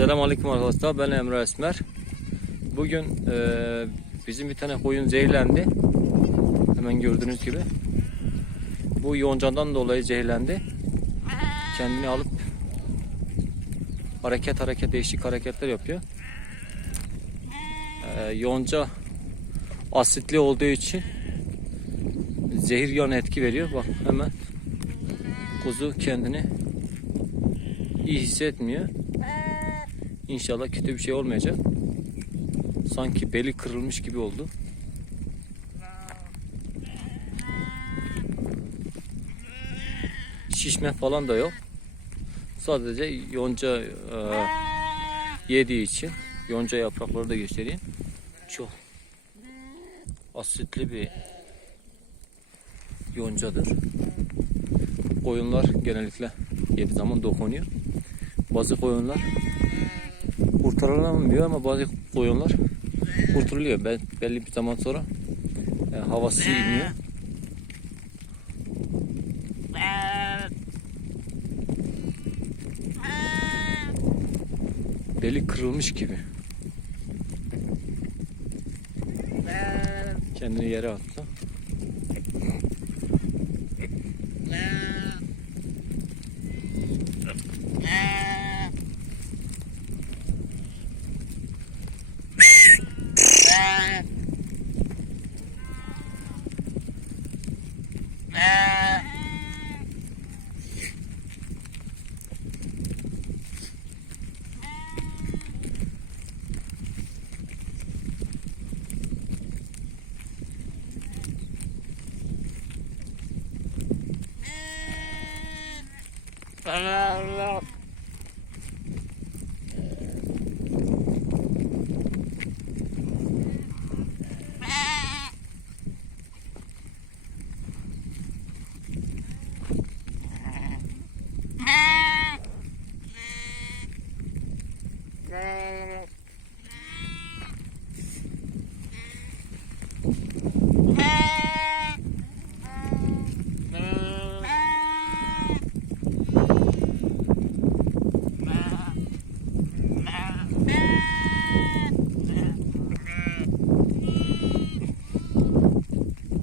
Selamünaleyküm arkadaşlar. Ben Emre Esmer. Bugün e, bizim bir tane koyun zehirlendi. Hemen gördüğünüz gibi. Bu yoncadan dolayı zehirlendi. Kendini alıp hareket hareket değişik hareketler yapıyor. E, yonca asitli olduğu için zehir yan etki veriyor. Bak hemen kuzu kendini iyi hissetmiyor. İnşallah kötü bir şey olmayacak. Sanki beli kırılmış gibi oldu. Şişme falan da yok. Sadece yonca e, yediği için yonca yaprakları da göstereyim. Çok asitli bir yoncadır. Koyunlar genellikle yediği zaman dokunuyor. Bazı koyunlar kurtarılamıyor ama bazı koyunlar kurtuluyor. Be- belli bir zaman sonra e, havası iniyor. Beli kırılmış gibi. Kendini yere attı. à, la la la